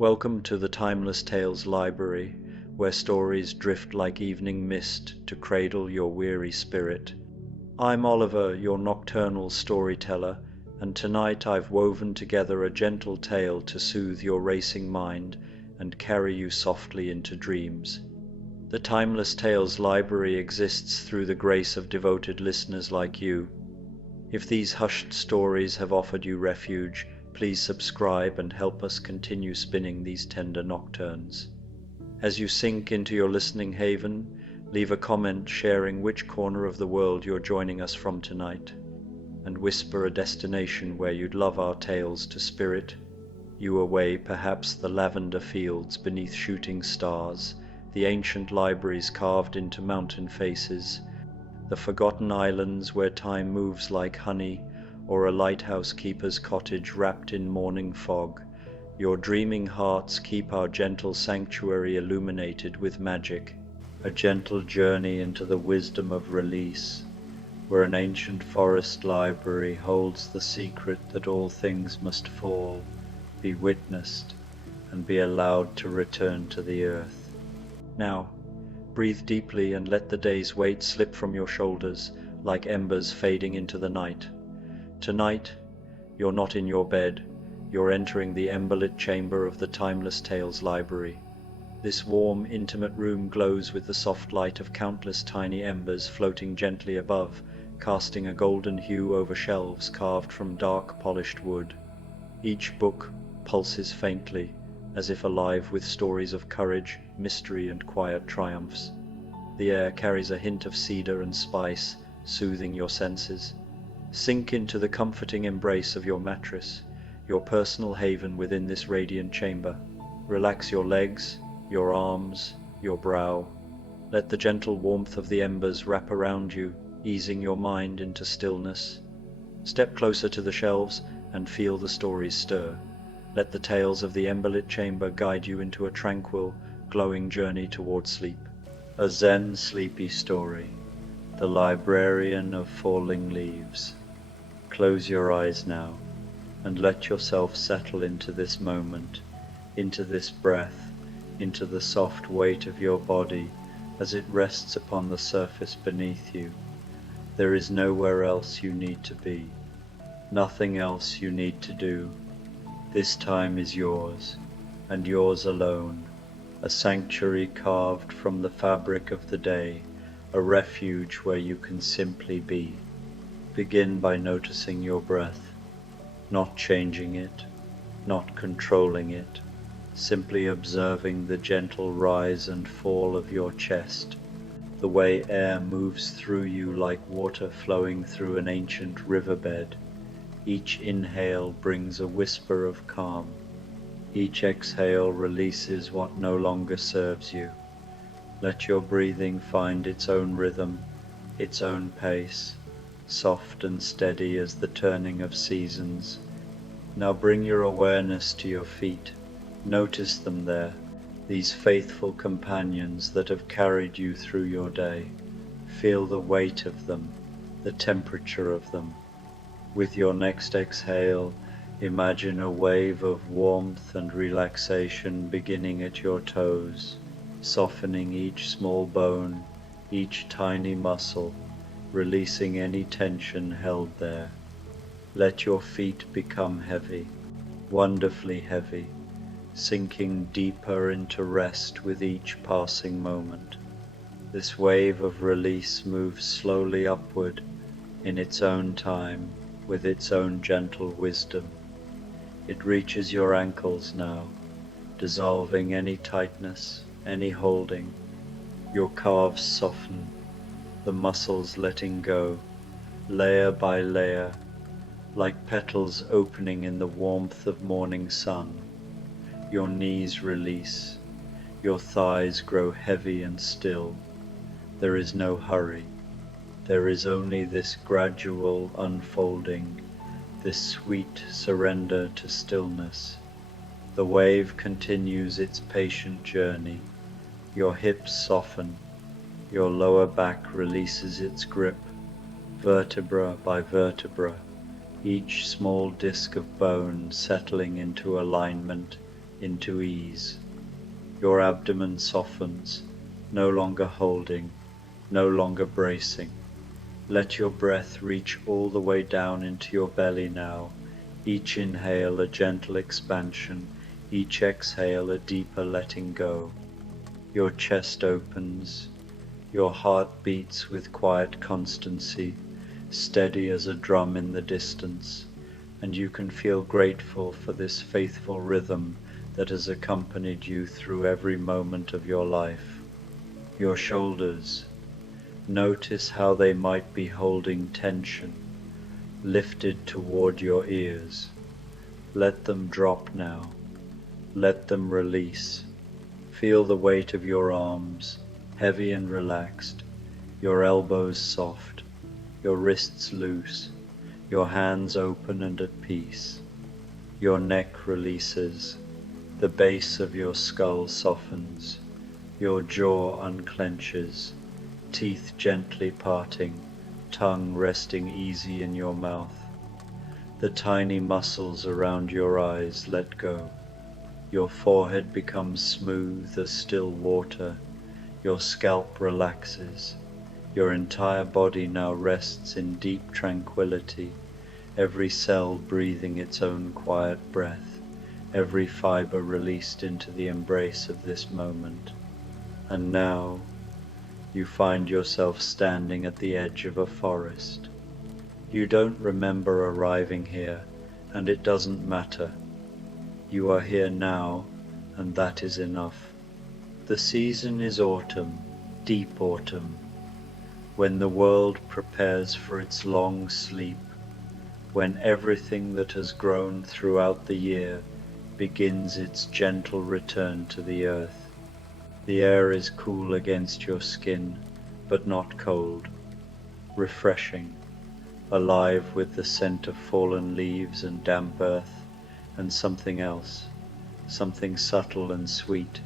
Welcome to the Timeless Tales Library, where stories drift like evening mist to cradle your weary spirit. I'm Oliver, your nocturnal storyteller, and tonight I've woven together a gentle tale to soothe your racing mind and carry you softly into dreams. The Timeless Tales Library exists through the grace of devoted listeners like you. If these hushed stories have offered you refuge, please subscribe and help us continue spinning these tender nocturnes. As you sink into your listening haven, leave a comment sharing which corner of the world you're joining us from tonight, and whisper a destination where you'd love our tales to spirit you away, perhaps the lavender fields beneath shooting stars, the ancient libraries carved into mountain faces, the forgotten islands where time moves like honey, or a lighthouse keeper's cottage wrapped in morning fog. Your dreaming hearts keep our gentle sanctuary illuminated with magic, a gentle journey into the wisdom of release, where an ancient forest library holds the secret that all things must fall, be witnessed, and be allowed to return to the earth. Now, breathe deeply and let the day's weight slip from your shoulders like embers fading into the night. Tonight, you're not in your bed, you're entering the emberlit chamber of the Timeless Tales Library. This warm, intimate room glows with the soft light of countless tiny embers floating gently above, casting a golden hue over shelves carved from dark, polished wood. Each book pulses faintly, as if alive with stories of courage, mystery, and quiet triumphs. The air carries a hint of cedar and spice, soothing your senses. Sink into the comforting embrace of your mattress, your personal haven within this radiant chamber. Relax your legs, your arms, your brow. Let the gentle warmth of the embers wrap around you, easing your mind into stillness. Step closer to the shelves and feel the stories stir. Let the tales of the emberlit chamber guide you into a tranquil, glowing journey towards sleep. A Zen sleepy story, The Librarian of Falling Leaves. Close your eyes now, and let yourself settle into this moment, into this breath, into the soft weight of your body as it rests upon the surface beneath you. There is nowhere else you need to be, nothing else you need to do. This time is yours, and yours alone, a sanctuary carved from the fabric of the day, a refuge where you can simply be. Begin by noticing your breath, not changing it, not controlling it, simply observing the gentle rise and fall of your chest, the way air moves through you like water flowing through an ancient riverbed. Each inhale brings a whisper of calm. Each exhale releases what no longer serves you. Let your breathing find its own rhythm, its own pace, soft and steady as the turning of seasons. Now bring your awareness to your feet. Notice them there, these faithful companions that have carried you through your day. Feel the weight of them, the temperature of them. With your next exhale, imagine a wave of warmth and relaxation beginning at your toes, softening each small bone, each tiny muscle, releasing any tension held there. Let your feet become heavy, wonderfully heavy, sinking deeper into rest with each passing moment. This wave of release moves slowly upward in its own time, with its own gentle wisdom. It reaches your ankles now, dissolving any tightness, any holding. Your calves soften, the muscles letting go, layer by layer, like petals opening in the warmth of morning sun. Your knees release, your thighs grow heavy and still. There is no hurry. There is only this gradual unfolding, this sweet surrender to stillness. The wave continues its patient journey. Your hips soften, your lower back releases its grip, vertebra by vertebra, each small disc of bone settling into alignment, into ease. Your abdomen softens, no longer holding, no longer bracing. Let your breath reach all the way down into your belly now. Each inhale a gentle expansion, each exhale a deeper letting go. Your chest opens, your heart beats with quiet constancy, steady as a drum in the distance, and you can feel grateful for this faithful rhythm that has accompanied you through every moment of your life. Your shoulders, notice how they might be holding tension, lifted toward your ears. Let them drop now. Let them release. Feel the weight of your arms, heavy and relaxed, your elbows soft, your wrists loose, your hands open and at peace. Your neck releases, the base of your skull softens, your jaw unclenches, teeth gently parting, tongue resting easy in your mouth. The tiny muscles around your eyes let go. Your forehead becomes smooth as still water. Your scalp relaxes. Your entire body now rests in deep tranquility, every cell breathing its own quiet breath, every fiber released into the embrace of this moment. And now, you find yourself standing at the edge of a forest. You don't remember arriving here, and it doesn't matter. You are here now, and that is enough. The season is autumn, deep autumn, when the world prepares for its long sleep, when everything that has grown throughout the year begins its gentle return to the earth. The air is cool against your skin, but not cold, refreshing, alive with the scent of fallen leaves and damp earth, and something else, something subtle and sweet,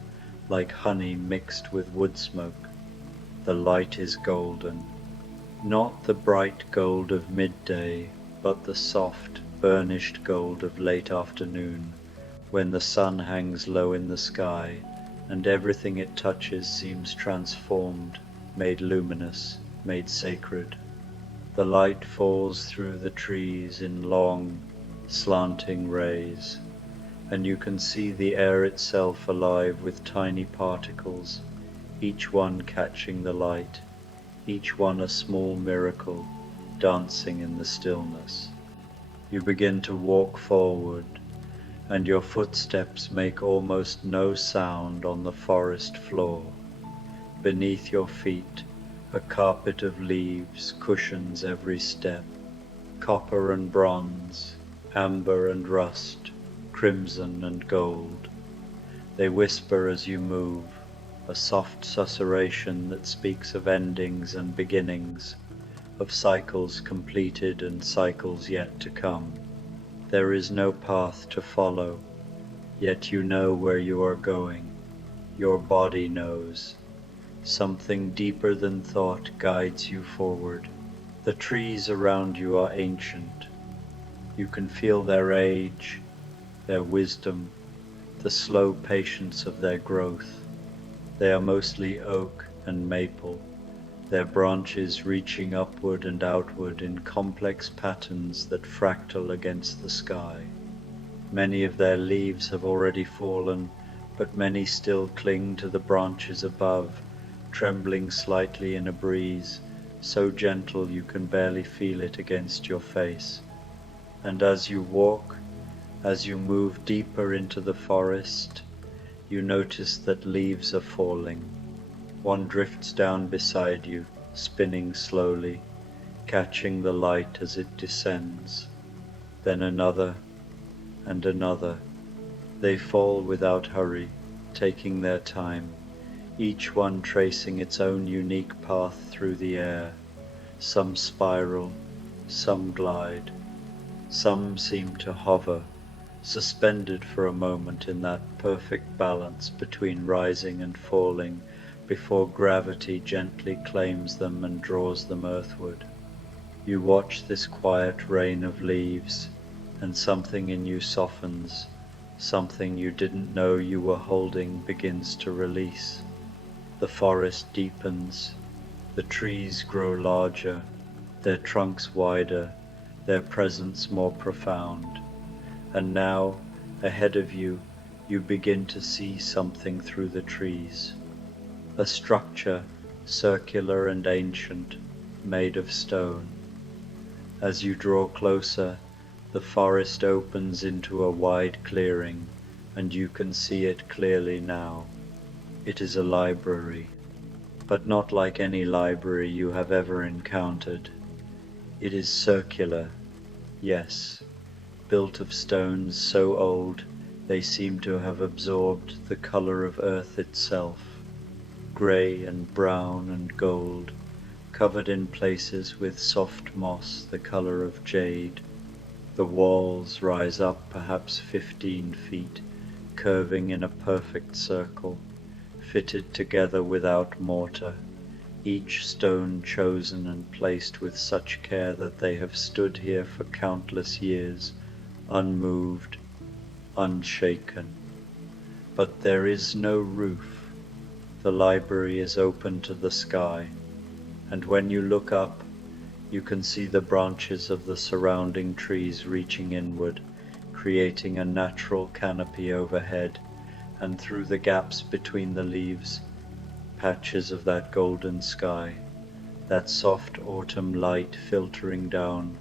like honey mixed with wood smoke. The light is golden, not the bright gold of midday, but the soft, burnished gold of late afternoon, when the sun hangs low in the sky, and everything it touches seems transformed, made luminous, made sacred. The light falls through the trees in long, slanting rays, and you can see the air itself alive with tiny particles, each one catching the light, each one a small miracle, dancing in the stillness. You begin to walk forward, and your footsteps make almost no sound on the forest floor. Beneath your feet, a carpet of leaves cushions every step, copper and bronze, amber and rust, crimson and gold. They whisper as you move, a soft susurration that speaks of endings and beginnings, of cycles completed and cycles yet to come. There is no path to follow, yet you know where you are going. Your body knows. Something deeper than thought guides you forward. The trees around you are ancient. You can feel their age, their wisdom, the slow patience of their growth. They are mostly oak and maple, their branches reaching upward and outward in complex patterns that fractal against the sky. Many of their leaves have already fallen, but many still cling to the branches above, trembling slightly in a breeze, so gentle you can barely feel it against your face. And as you walk, as you move deeper into the forest, you notice that leaves are falling. One drifts down beside you, spinning slowly, catching the light as it descends. Then another, and another. They fall without hurry, taking their time, each one tracing its own unique path through the air. Some spiral, some glide, some seem to hover, suspended for a moment in that perfect balance between rising and falling, before gravity gently claims them and draws them earthward. You watch this quiet rain of leaves, and something in you softens, Something you didn't know you were holding begins to release. The forest deepens. The trees grow larger, their trunks wider, their presence more profound. And now, ahead of you, you begin to see something through the trees. A structure, circular and ancient, made of stone. As you draw closer, the forest opens into a wide clearing, and you can see it clearly now. It is a library, but not like any library you have ever encountered. It is circular, yes, built of stones so old they seem to have absorbed the color of earth itself, grey and brown and gold, covered in places with soft moss the color of jade. The walls rise up perhaps 15 feet, curving in a perfect circle, fitted together without mortar, each stone chosen and placed with such care that they have stood here for countless years, unmoved, unshaken. But there is no roof. The library is open to the sky, and when you look up, you can see the branches of the surrounding trees reaching inward, creating a natural canopy overhead, and through the gaps between the leaves, patches of that golden sky, that soft autumn light filtering down.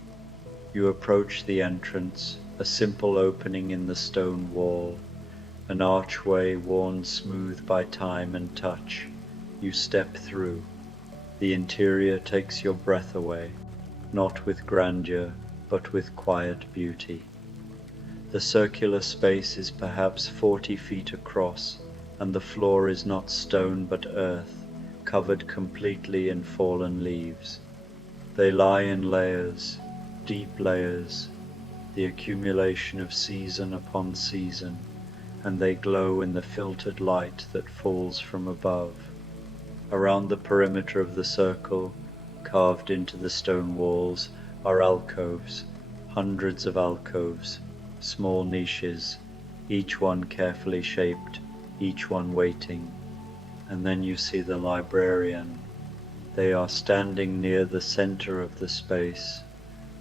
You approach the entrance, a simple opening in the stone wall, an archway worn smooth by time and touch. You step through. The interior takes your breath away, not with grandeur, but with quiet beauty. The circular space is perhaps 40 feet across, and the floor is not stone but earth, covered completely in fallen leaves. They lie in layers, deep layers, the accumulation of season upon season, and they glow in the filtered light that falls from above. Around the perimeter of the circle, carved into the stone walls, are alcoves, hundreds of alcoves, small niches, each one carefully shaped, each one waiting. And then you see the librarian. They are standing near the center of the space,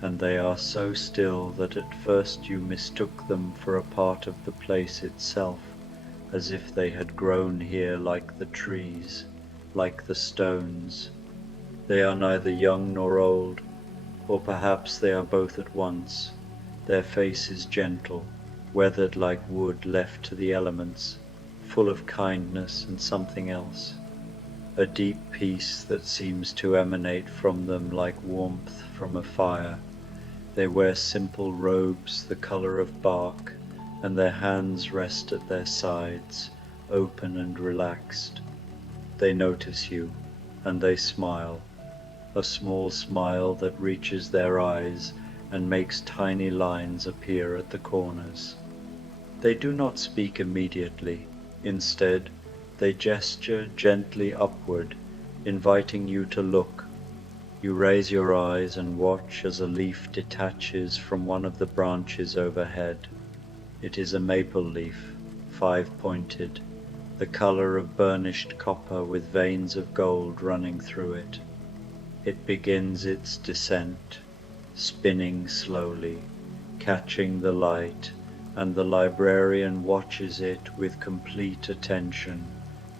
and they are so still that at first you mistook them for a part of the place itself, as if they had grown here like the trees, like the stones. They are neither young nor old, or perhaps they are both at once. Their face is gentle, weathered like wood left to the elements, full of kindness and something else, a deep peace that seems to emanate from them like warmth from a fire. They wear simple robes the color of bark, and their hands rest at their sides, open and relaxed. They notice you, and they smile, a small smile that reaches their eyes and makes tiny lines appear at the corners. They do not speak immediately. Instead, they gesture gently upward, inviting you to look. You raise your eyes and watch as a leaf detaches from one of the branches overhead. It is a maple leaf, 5-pointed, the color of burnished copper with veins of gold running through it. It begins its descent, spinning slowly, catching the light, and the librarian watches it with complete attention,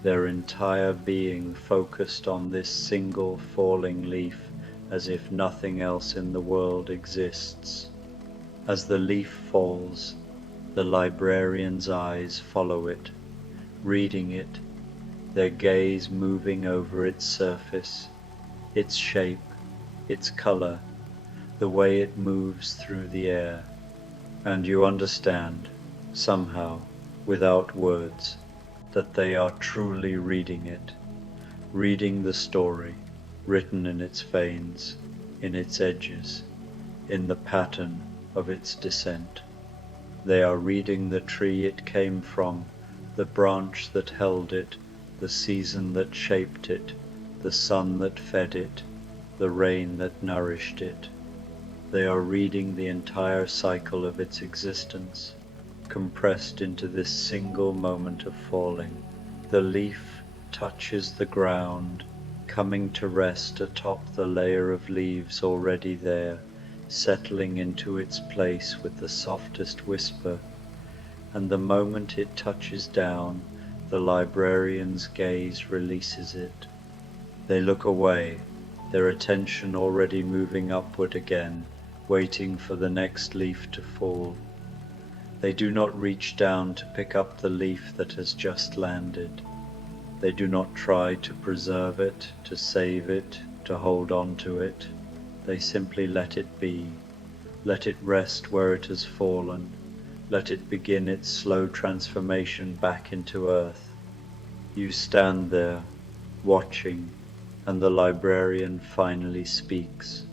their entire being focused on this single falling leaf as if nothing else in the world exists. As the leaf falls, the librarian's eyes follow it, reading it, their gaze moving over its surface, its shape, its color, the way it moves through the air. And you understand, somehow, without words, that they are truly reading it, reading the story, written in its veins, in its edges, in the pattern of its descent. They are reading the tree it came from, the branch that held it, the season that shaped it, the sun that fed it, the rain that nourished it. They are reading the entire cycle of its existence. compressed into this single moment of falling. The leaf touches the ground, coming to rest atop the layer of leaves already there, settling into its place with the softest whisper. And the moment it touches down, the librarian's gaze releases it. They look away, their attention already moving upward again, waiting for the next leaf to fall. They do not reach down to pick up the leaf that has just landed. They do not try to preserve it, to save it, to hold on to it. They simply let it be. Let it rest where it has fallen. Let it begin its slow transformation back into earth. You stand there, watching, and the librarian finally speaks.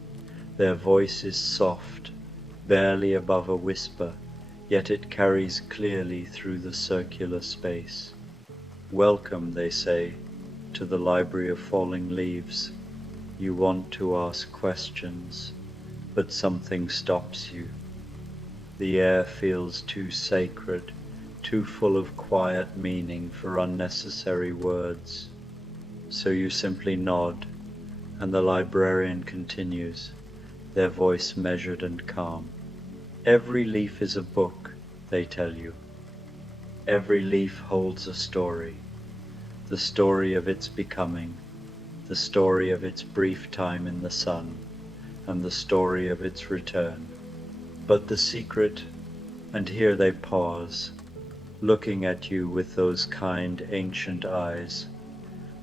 Their voice is soft, barely above a whisper, yet it carries clearly through the circular space. Welcome, they say, to the Library of Falling Leaves. You want to ask questions, but something stops you. The air feels too sacred, too full of quiet meaning for unnecessary words. So you simply nod, and the librarian continues, their voice measured and calm. Every leaf is a book, they tell you. Every leaf holds a story, the story of its becoming, the story of its brief time in the sun, and the story of its return. But the secret, and here they pause, looking at you with those kind ancient eyes.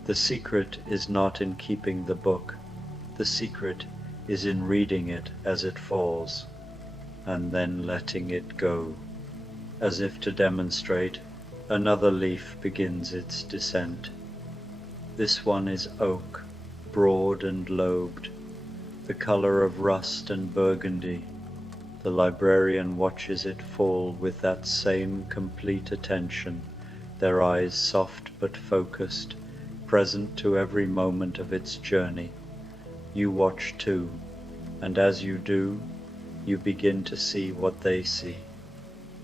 The secret is not in keeping the book, the secret is in reading it as it falls, and then letting it go. As if to demonstrate, another leaf begins its descent. This one is oak, broad and lobed, the color of rust and burgundy. The librarian watches it fall with that same complete attention, their eyes soft but focused, present to every moment of its journey. You watch too, and as you do, you begin to see what they see.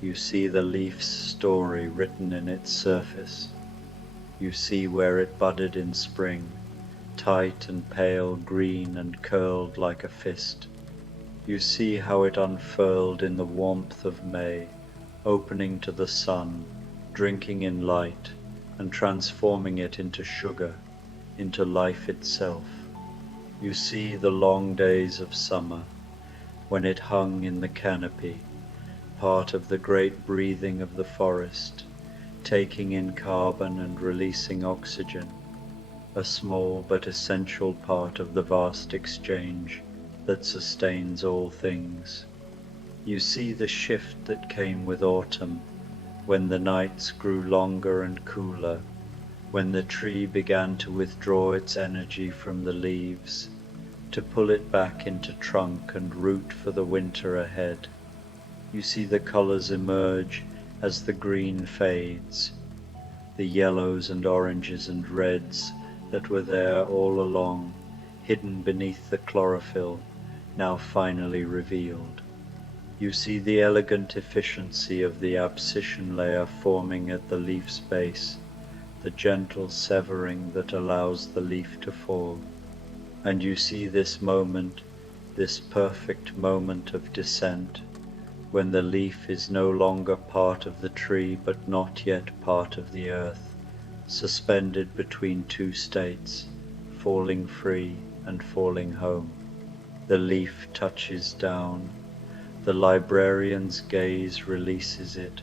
You see the leaf's story written in its surface. You see where it budded in spring, tight and pale green and curled like a fist. You see how it unfurled in the warmth of May, opening to the sun, drinking in light, and transforming it into sugar, into life itself. You see the long days of summer, when it hung in the canopy, part of the great breathing of the forest, taking in carbon and releasing oxygen, a small but essential part of the vast exchange that sustains all things. You see the shift that came with autumn, when the nights grew longer and cooler, when the tree began to withdraw its energy from the leaves, to pull it back into trunk and root for the winter ahead. You see the colors emerge as the green fades, the yellows and oranges and reds that were there all along, hidden beneath the chlorophyll, now finally revealed. You see the elegant efficiency of the abscission layer forming at the leaf's base, the gentle severing that allows the leaf to fall. And you see this moment, this perfect moment of descent, when the leaf is no longer part of the tree but not yet part of the earth, suspended between two states, falling free and falling home. The leaf touches down, the librarian's gaze releases it,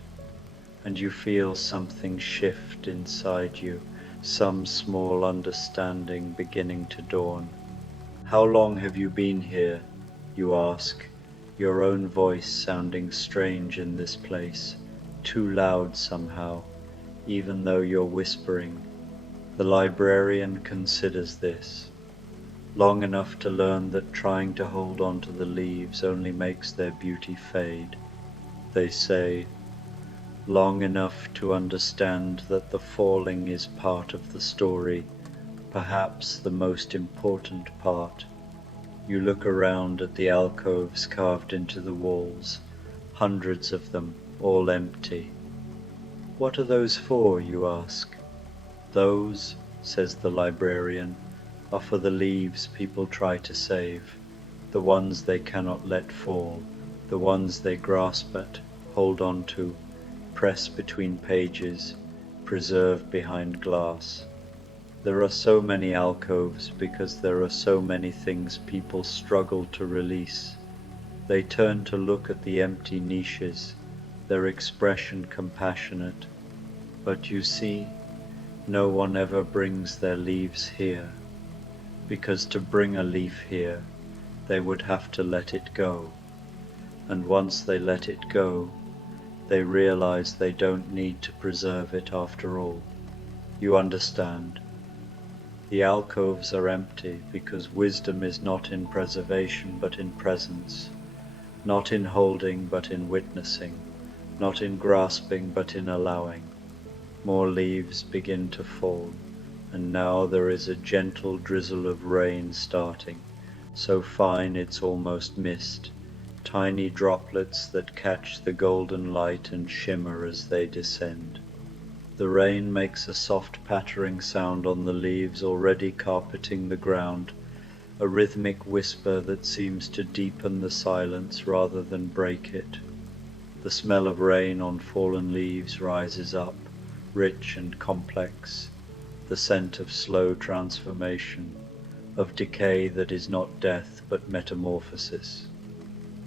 and you feel something shift inside you, some small understanding beginning to dawn. How long have you been here? You ask, your own voice sounding strange in this place, too loud somehow, even though you're whispering. The librarian considers this. Long enough to learn that trying to hold on to the leaves only makes their beauty fade. They say, long enough to understand that the falling is part of the story, perhaps the most important part. You look around at the alcoves carved into the walls, hundreds of them, all empty. What are those for, you ask? Those, says the librarian, are for the leaves people try to save, the ones they cannot let fall, the ones they grasp at, hold on to, press between pages, preserve behind glass. There are so many alcoves because there are so many things people struggle to release. They turn to look at the empty niches, their expression compassionate. But you see, no one ever brings their leaves here, because to bring a leaf here, they would have to let it go. And once they let it go, they realize they don't need to preserve it after all. You understand? The alcoves are empty because wisdom is not in preservation but in presence, not in holding but in witnessing, not in grasping but in allowing. More leaves begin to fall, and now there is a gentle drizzle of rain starting, so fine it's almost mist, tiny droplets that catch the golden light and shimmer as they descend. The rain makes a soft pattering sound on the leaves already carpeting the ground, a rhythmic whisper that seems to deepen the silence rather than break it. The smell of rain on fallen leaves rises up, rich and complex, the scent of slow transformation, of decay that is not death but metamorphosis.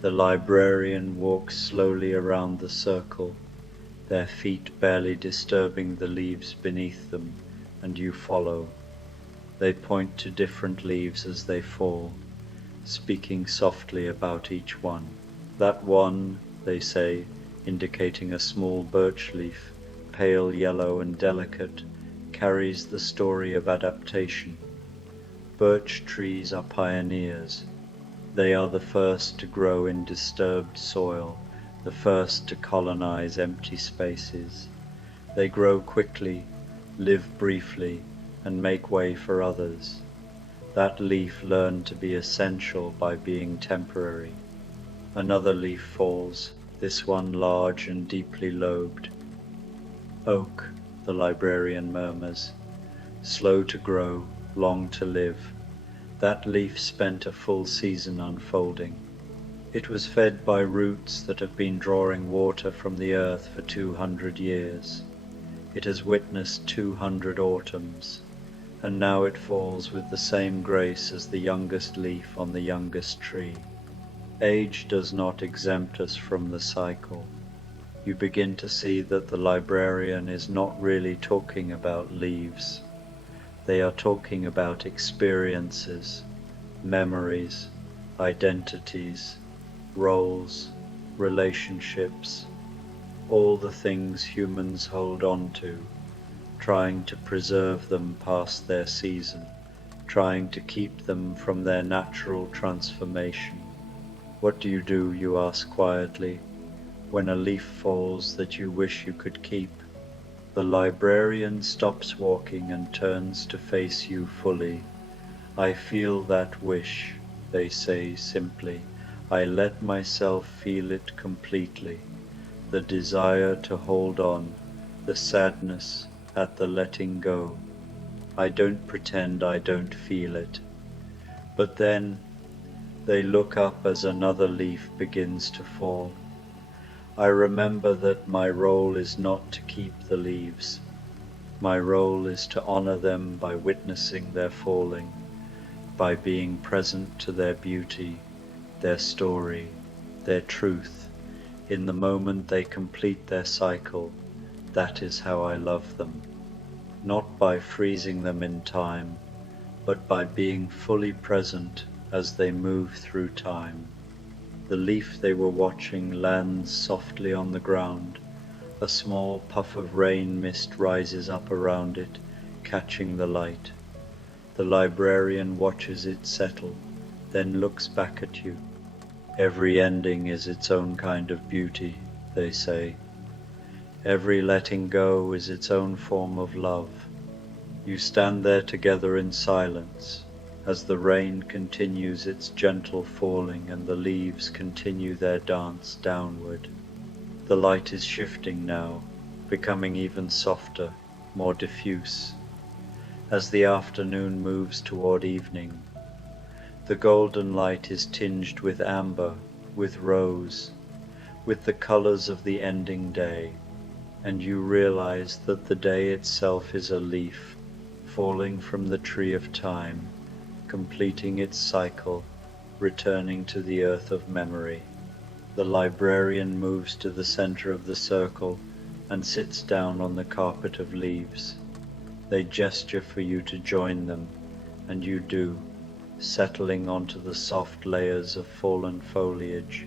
The librarian walks slowly around the circle, their feet barely disturbing the leaves beneath them, and you follow. They point to different leaves as they fall, speaking softly about each one. That one, they say, indicating a small birch leaf, pale yellow and delicate, carries the story of adaptation. Birch trees are pioneers. They are the first to grow in disturbed soil, the first to colonize empty spaces. They grow quickly, live briefly, and make way for others. That leaf learned to be essential by being temporary. Another leaf falls, this one large and deeply lobed. Oak, the librarian murmurs, slow to grow, long to live. That leaf spent a full season unfolding. It was fed by roots that have been drawing water from the earth for 200 years. It has witnessed 200 autumns, and now it falls with the same grace as the youngest leaf on the youngest tree. Age does not exempt us from the cycle. You begin to see that the librarian is not really talking about leaves. They are talking about experiences, memories, identities, roles, relationships, all the things humans hold on to, trying to preserve them past their season, trying to keep them from their natural transformation. What do, you ask quietly, when a leaf falls that you wish you could keep? The librarian stops walking and turns to face you fully. I feel that wish, they say simply. I let myself feel it completely. The desire to hold on, the sadness at the letting go. I don't pretend I don't feel it. But then they look up as another leaf begins to fall. I remember that my role is not to keep the leaves. My role is to honor them by witnessing their falling, by being present to their beauty, their story, their truth. In the moment they complete their cycle, that is how I love them. Not by freezing them in time, but by being fully present as they move through time. The leaf they were watching lands softly on the ground. A small puff of rain mist rises up around it, catching the light. The librarian watches it settle, then looks back at you. Every ending is its own kind of beauty, they say. Every letting go is its own form of love. You stand there together in silence, as the rain continues its gentle falling and the leaves continue their dance downward. The light is shifting now, becoming even softer, more diffuse. As the afternoon moves toward evening, the golden light is tinged with amber, with rose, with the colors of the ending day, and you realize that the day itself is a leaf falling from the tree of time, completing its cycle, returning to the earth of memory. The librarian moves to the center of the circle and sits down on the carpet of leaves. They gesture for you to join them, and you do, settling onto the soft layers of fallen foliage.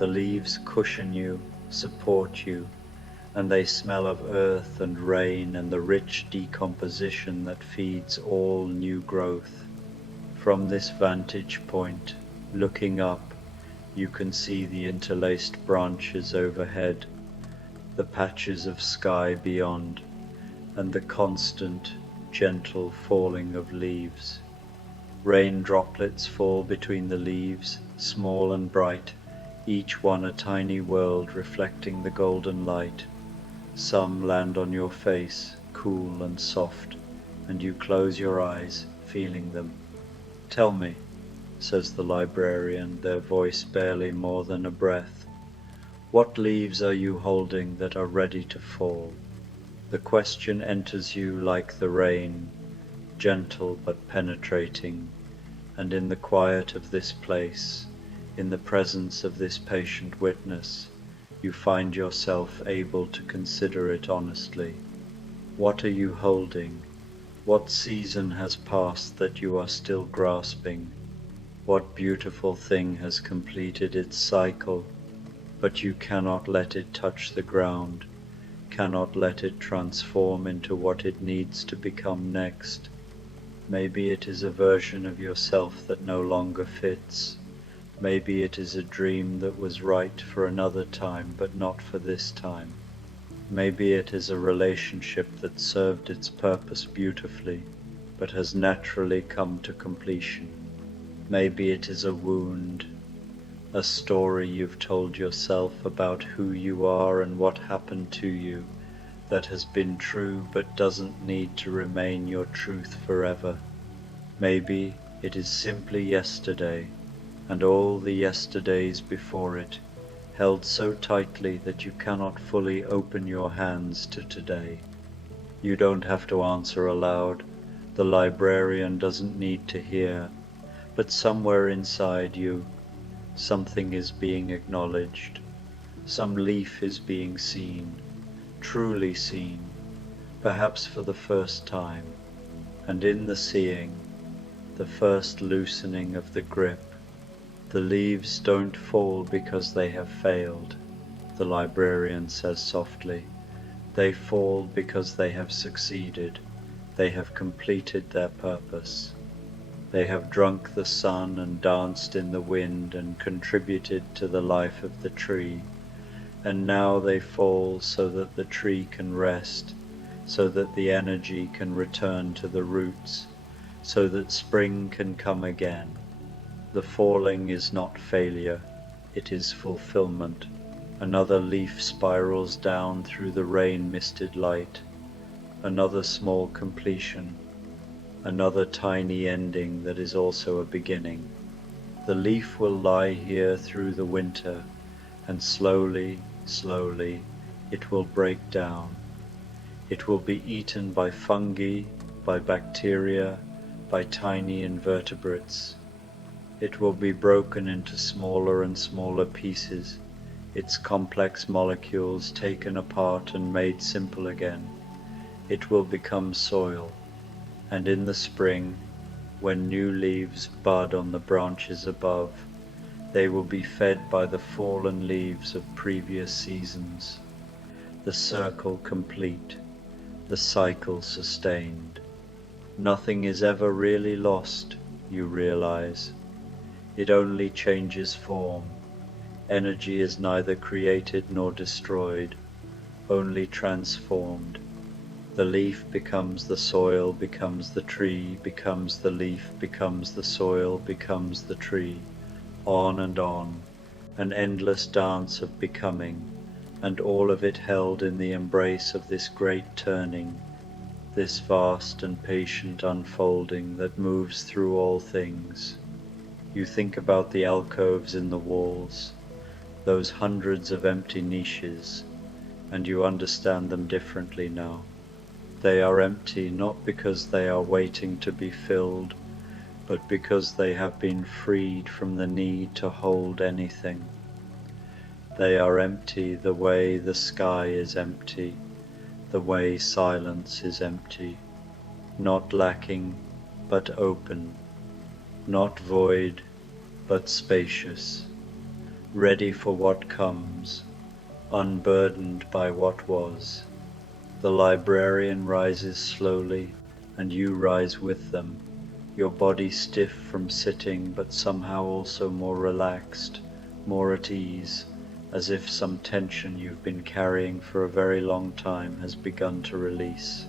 The leaves cushion you, support you, and they smell of earth and rain and the rich decomposition that feeds all new growth. From this vantage point, looking up, you can see the interlaced branches overhead, the patches of sky beyond, and the constant, gentle falling of leaves. Rain droplets fall between the leaves, small and bright, each one a tiny world reflecting the golden light. Some land on your face, cool and soft, and you close your eyes, feeling them. "Tell me," says the librarian, their voice barely more than a breath, "what leaves are you holding that are ready to fall?" The question enters you like the rain, gentle but penetrating, and in the quiet of this place, in the presence of this patient witness, you find yourself able to consider it honestly. What are you holding? What season has passed that you are still grasping? What beautiful thing has completed its cycle, but you cannot let it touch the ground, cannot let it transform into what it needs to become next? Maybe it is a version of yourself that no longer fits. Maybe it is a dream that was right for another time, but not for this time. Maybe it is a relationship that served its purpose beautifully, but has naturally come to completion. Maybe it is a wound, a story you've told yourself about who you are and what happened to you, that has been true but doesn't need to remain your truth forever. Maybe it is simply yesterday, and all the yesterdays before it, held so tightly that you cannot fully open your hands to today. You don't have to answer aloud, the librarian doesn't need to hear, but somewhere inside you, something is being acknowledged. Some leaf is being seen, truly seen, perhaps for the first time, and in the seeing, the first loosening of the grip. The leaves don't fall because they have failed, the librarian says softly. They fall because they have succeeded. They have completed their purpose. They have drunk the sun and danced in the wind and contributed to the life of the tree. And now they fall so that the tree can rest, so that the energy can return to the roots, so that spring can come again. The falling is not failure, it is fulfillment. Another leaf spirals down through the rain-misted light. Another small completion. Another tiny ending that is also a beginning. The leaf will lie here through the winter, and slowly, slowly, it will break down. It will be eaten by fungi, by bacteria, by tiny invertebrates. It will be broken into smaller and smaller pieces, its complex molecules taken apart and made simple again. It will become soil, and in the spring, when new leaves bud on the branches above, they will be fed by the fallen leaves of previous seasons. The circle complete, the cycle sustained. Nothing is ever really lost, you realize. It only changes form. Energy is neither created nor destroyed, only transformed. The leaf becomes the soil, becomes the tree, becomes the leaf, becomes the soil, becomes the tree. On and on, an endless dance of becoming, and all of it held in the embrace of this great turning, this vast and patient unfolding that moves through all things. You think about the alcoves in the walls, those hundreds of empty niches, and you understand them differently now. They are empty not because they are waiting to be filled, but because they have been freed from the need to hold anything. They are empty the way the sky is empty, the way silence is empty, not lacking, but open, not void, but spacious, ready for what comes, unburdened by what was. The librarian rises slowly, and you rise with them, your body stiff from sitting, but somehow also more relaxed, more at ease, as if some tension you've been carrying for a very long time has begun to release.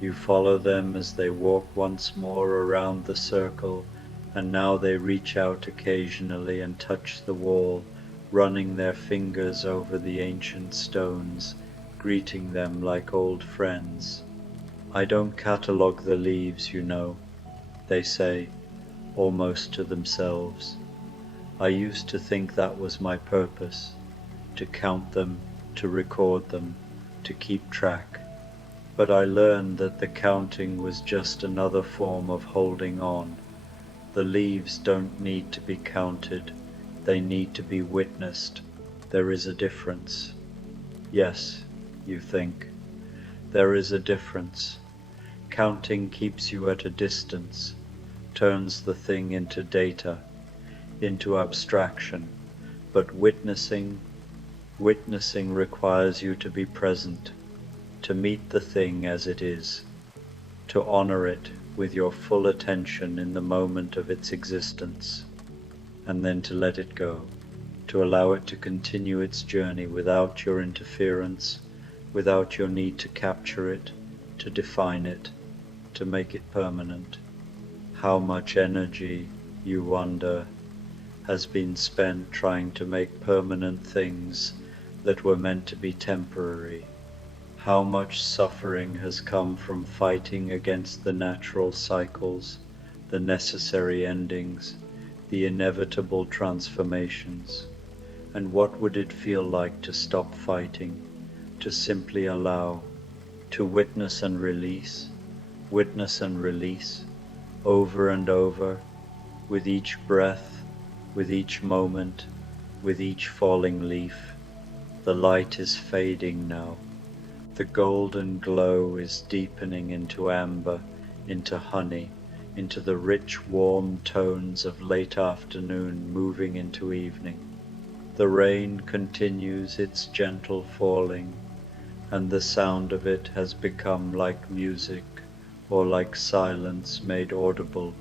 You follow them as they walk once more around the circle, and now they reach out occasionally and touch the wall, running their fingers over the ancient stones, greeting them like old friends. "I don't catalogue the leaves, you know," they say, almost to themselves. "I used to think that was my purpose, to count them, to record them, to keep track. But I learned that the counting was just another form of holding on. The leaves don't need to be counted, they need to be witnessed. There is a difference." Yes, you think, there is a difference. Counting keeps you at a distance, turns the thing into data, into abstraction, but witnessing requires you to be present, to meet the thing as it is, to honor it with your full attention in the moment of its existence, and then to let it go, to allow it to continue its journey without your interference, without your need to capture it, to define it, to make it permanent. How much energy, you wonder, has been spent trying to make permanent things that were meant to be temporary? How much suffering has come from fighting against the natural cycles, the necessary endings, the inevitable transformations? And what would it feel like to stop fighting, to simply allow, to witness and release, over and over, with each breath, with each moment, with each falling leaf? The light is fading now. The golden glow is deepening into amber, into honey, into the rich warm tones of late afternoon moving into evening. The rain continues its gentle falling, and the sound of it has become like music, or like silence made audible,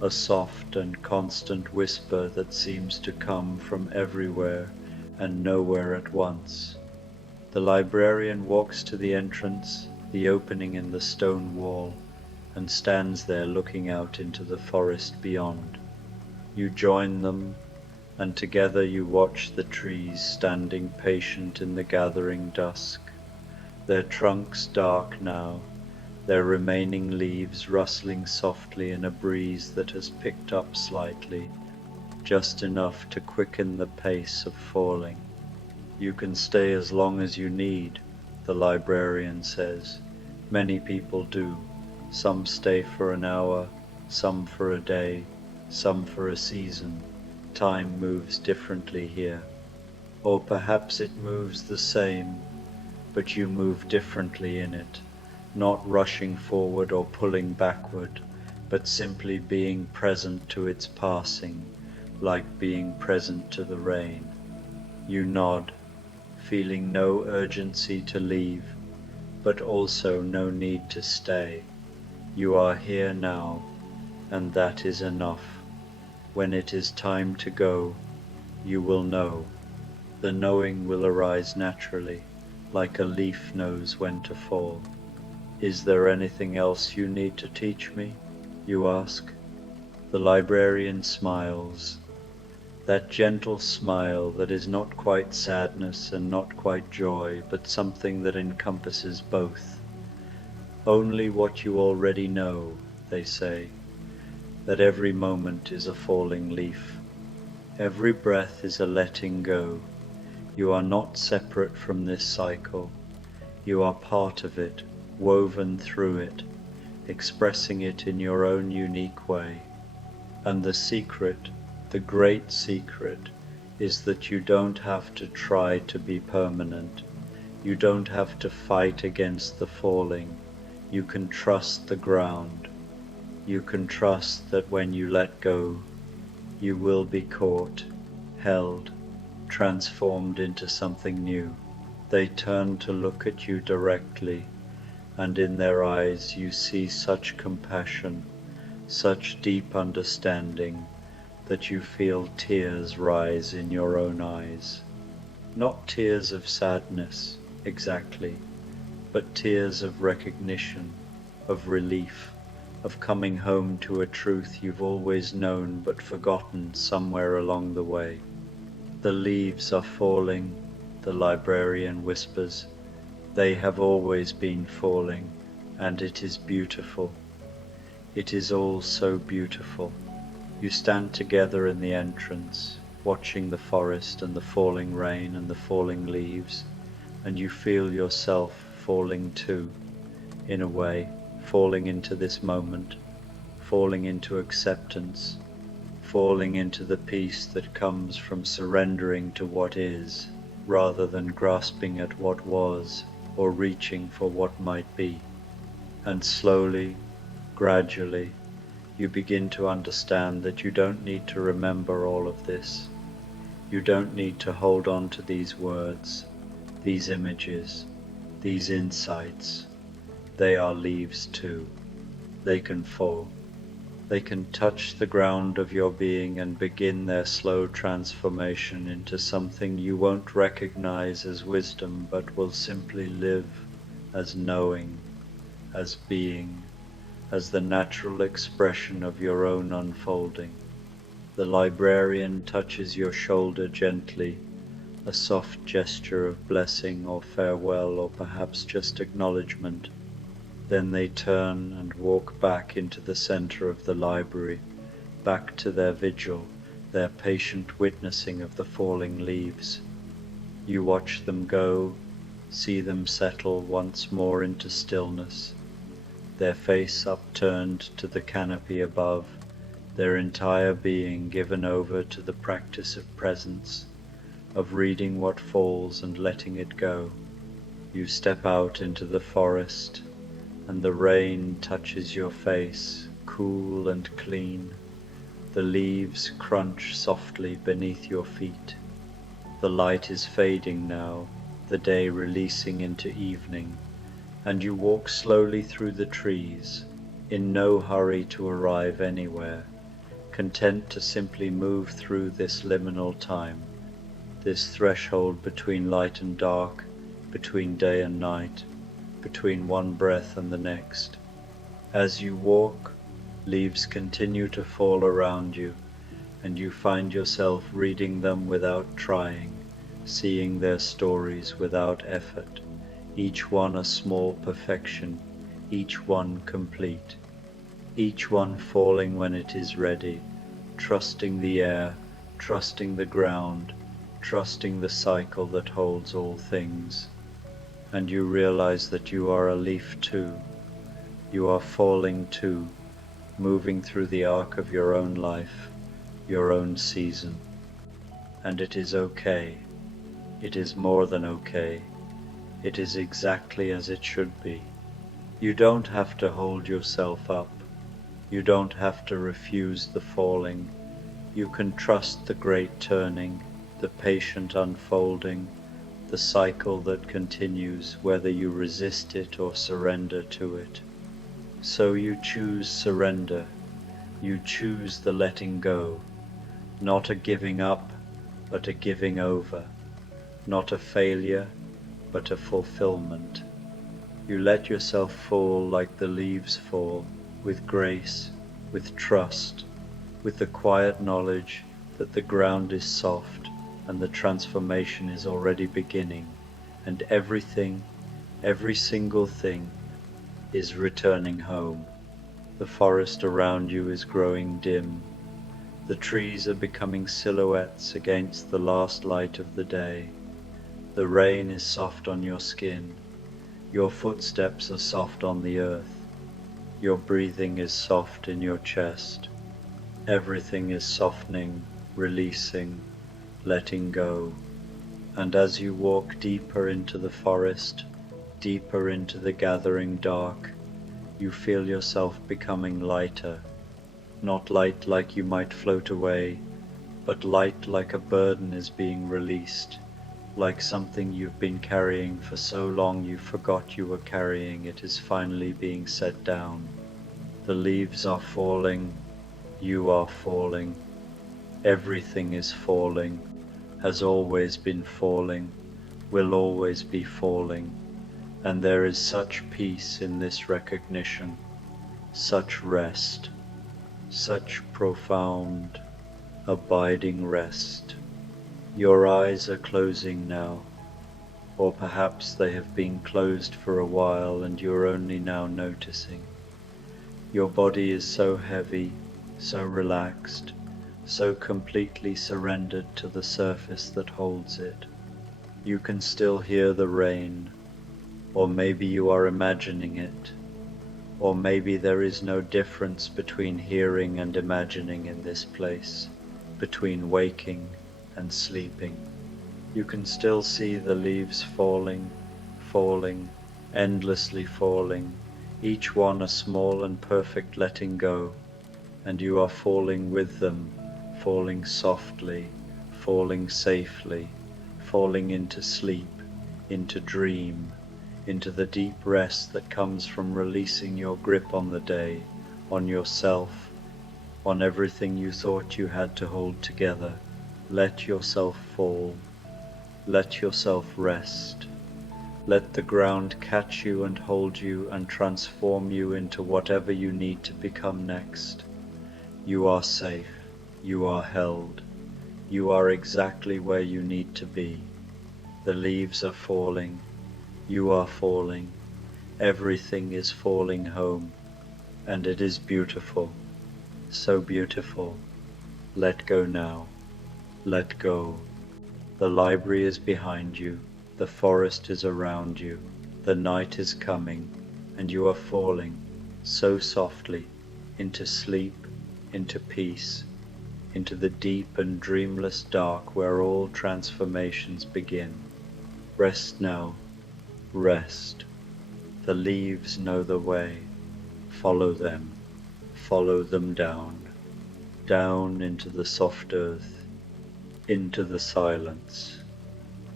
a soft and constant whisper that seems to come from everywhere and nowhere at once. The librarian walks to the entrance, the opening in the stone wall, and stands there looking out into the forest beyond. You join them, and together you watch the trees standing patient in the gathering dusk, their trunks dark now, their remaining leaves rustling softly in a breeze that has picked up slightly, just enough to quicken the pace of falling. "You can stay as long as you need," the librarian says. "Many people do. Some stay for an hour, some for a day, some for a season. Time moves differently here. Or perhaps it moves the same, but you move differently in it, not rushing forward or pulling backward, but simply being present to its passing, like being present to the rain." You nod, feeling no urgency to leave, but also no need to stay. You are here now, and that is enough. When it is time to go, you will know. The knowing will arise naturally, like a leaf knows when to fall. "Is there anything else you need to teach me?" you ask. The librarian smiles. that gentle smile that is not quite sadness and not quite joy, but something that encompasses both. Only what you already know, they say, that every moment is a falling leaf. Every breath is a letting go. You are not separate from this cycle. You are part of it, woven through it, expressing it in your own unique way. And the secret, the great secret, is that you don't have to try to be permanent. You don't have to fight against the falling. You can trust the ground. You can trust that when you let go, you will be caught, held, transformed into something new. They turn to look at you directly, and in their eyes you see such compassion, such deep understanding, that you feel tears rise in your own eyes. Not tears of sadness, exactly, but tears of recognition, of relief, of coming home to a truth you've always known but forgotten somewhere along the way. The leaves are falling, the librarian whispers. They have always been falling, and it is beautiful. It is all so beautiful. You stand together in the entrance, watching the forest and the falling rain and the falling leaves, and you feel yourself falling too, in a way, falling into this moment, falling into acceptance, falling into the peace that comes from surrendering to what is, rather than grasping at what was or reaching for what might be. And slowly, gradually, you begin to understand that you don't need to remember all of this. You don't need to hold on to these words, these images, these insights. They are leaves too. They can fall. They can touch the ground of your being and begin their slow transformation into something you won't recognize as wisdom, but will simply live as knowing, as being, as the natural expression of your own unfolding. The librarian touches your shoulder gently, a soft gesture of blessing or farewell or perhaps just acknowledgement. Then they turn and walk back into the center of the library, back to their vigil, their patient witnessing of the falling leaves. You watch them go, see them settle once more into stillness, their face upturned to the canopy above, their entire being given over to the practice of presence, of reading what falls and letting it go. You step out into the forest, and the rain touches your face, cool and clean. The leaves crunch softly beneath your feet. The light is fading now, the day releasing into evening, and you walk slowly through the trees, in no hurry to arrive anywhere, content to simply move through this liminal time, this threshold between light and dark, between day and night, between one breath and the next. As you walk, leaves continue to fall around you, and you find yourself reading them without trying, seeing their stories without effort, each one a small perfection, each one complete, each one falling when it is ready, trusting the air, trusting the ground, trusting the cycle that holds all things. And you realize that you are a leaf too. You are falling too, moving through the arc of your own life, your own season. And it is okay. It is more than okay. It is exactly as it should be. You don't have to hold yourself up. You don't have to refuse the falling. You can trust the great turning, the patient unfolding, the cycle that continues whether you resist it or surrender to it. So you choose surrender, you choose the letting go, not a giving up, but a giving over, not a failure, but a fulfillment. You let yourself fall like the leaves fall, with grace, with trust, with the quiet knowledge that the ground is soft and the transformation is already beginning, and everything, every single thing, is returning home. The forest around you is growing dim. The trees are becoming silhouettes against the last light of the day. The rain is soft on your skin. Your footsteps are soft on the earth. Your breathing is soft in your chest. Everything is softening, releasing, letting go. And as you walk deeper into the forest, deeper into the gathering dark, you feel yourself becoming lighter. Not light like you might float away, but light like a burden is being released, like something you've been carrying for so long you forgot you were carrying it is finally being set down. The leaves are falling, you are falling, everything is falling, has always been falling, will always be falling, and there is such peace in this recognition, such rest, such profound, abiding rest. Your eyes are closing now, or perhaps they have been closed for a while and you're only now noticing. Your body is so heavy, so relaxed, so completely surrendered to the surface that holds it. You can still hear the rain, or maybe you are imagining it, or maybe there is no difference between hearing and imagining in this place, between waking and sleeping. You can still see the leaves falling, falling, endlessly falling, each one a small and perfect letting go, and you are falling with them, falling softly, falling safely, falling into sleep, into dream, into the deep rest that comes from releasing your grip on the day, on yourself, on everything you thought you had to hold together. Let yourself fall. Let yourself rest. Let the ground catch you and hold you and transform you into whatever you need to become next. You are safe. You are held. You are exactly where you need to be. The leaves are falling. You are falling. Everything is falling home. And it is beautiful. So beautiful. Let go now. Let go. The library is behind you. The forest is around you. The night is coming, and you are falling so softly into sleep, into peace, into the deep and dreamless dark where all transformations begin. Rest now. Rest. The leaves know the way. Follow them. Follow them down. Down into the soft earth. Into the silence,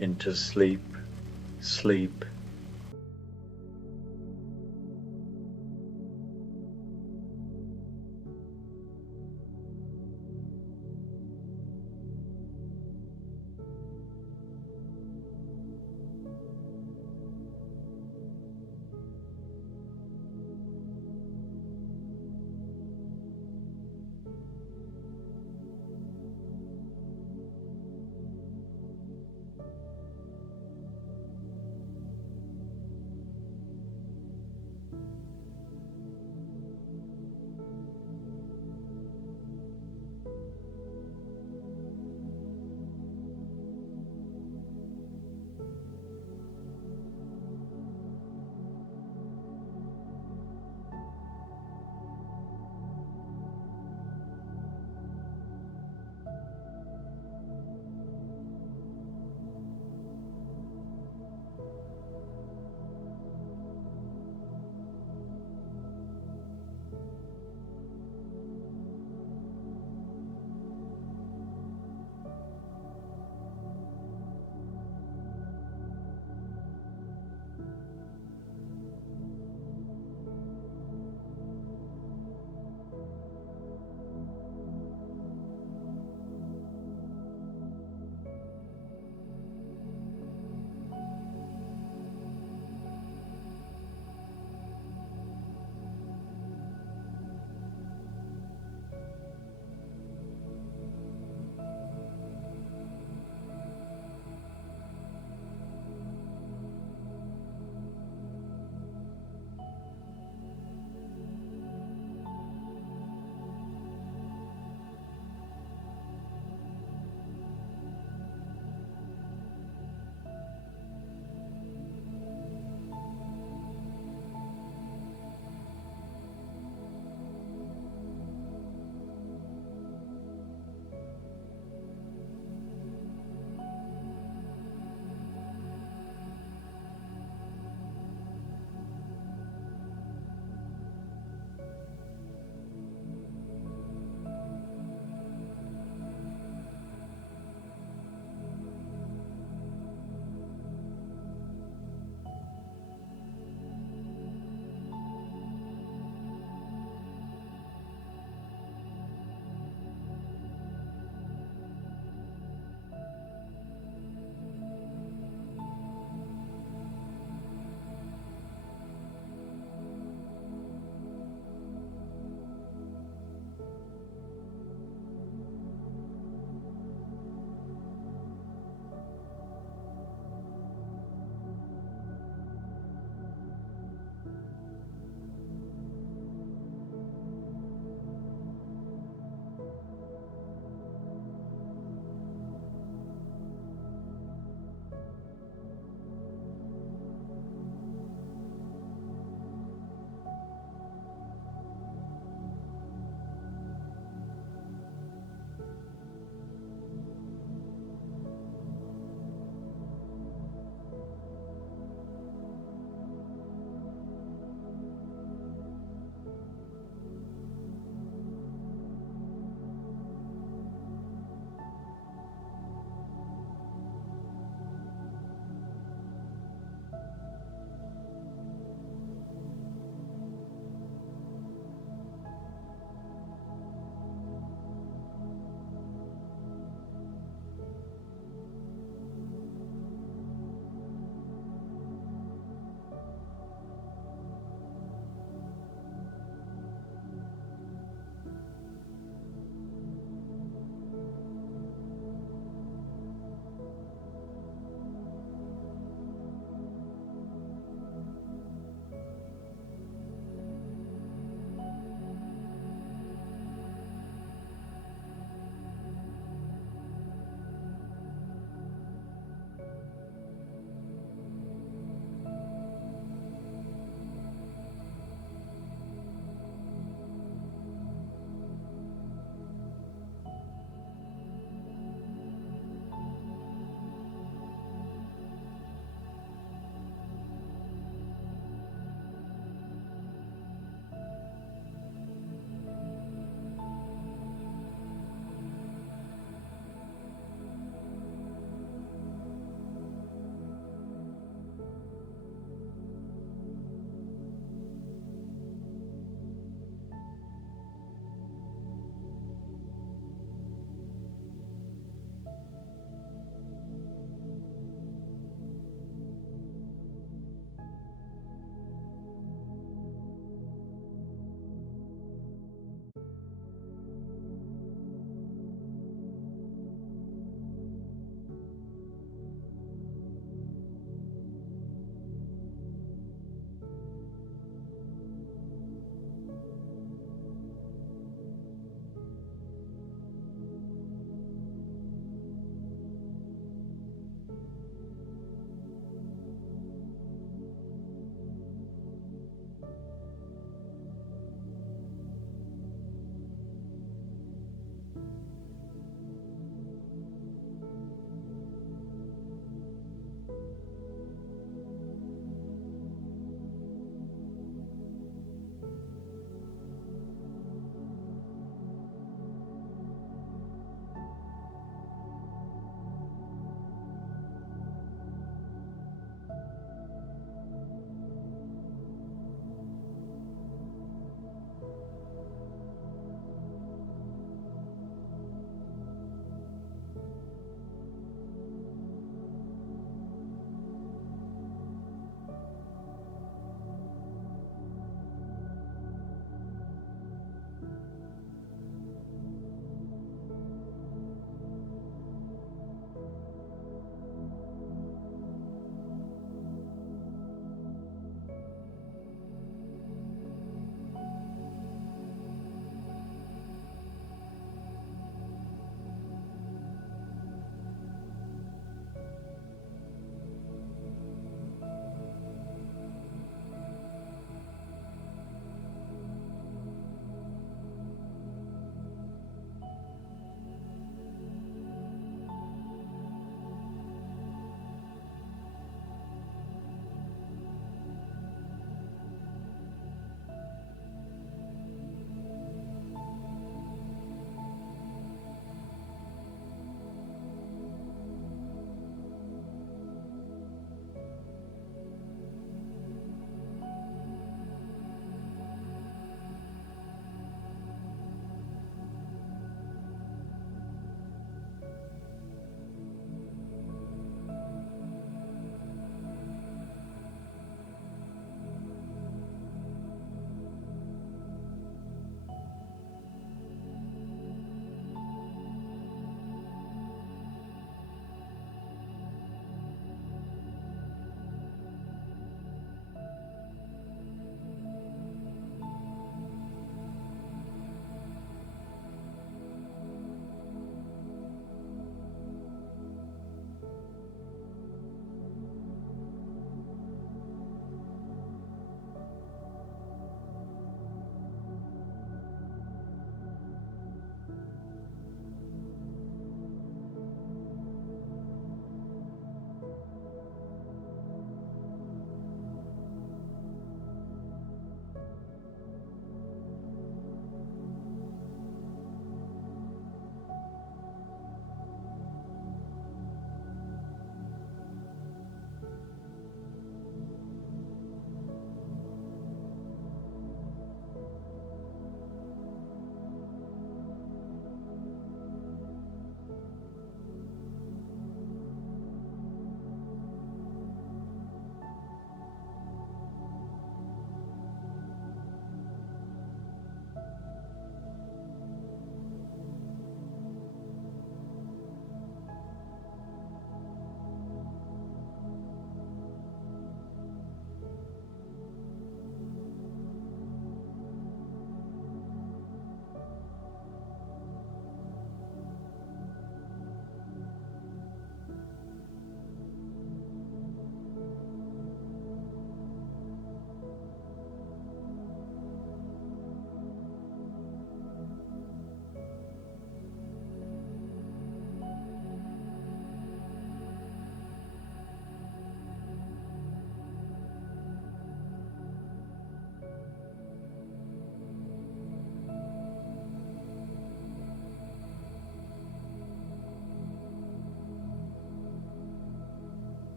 into sleep, sleep,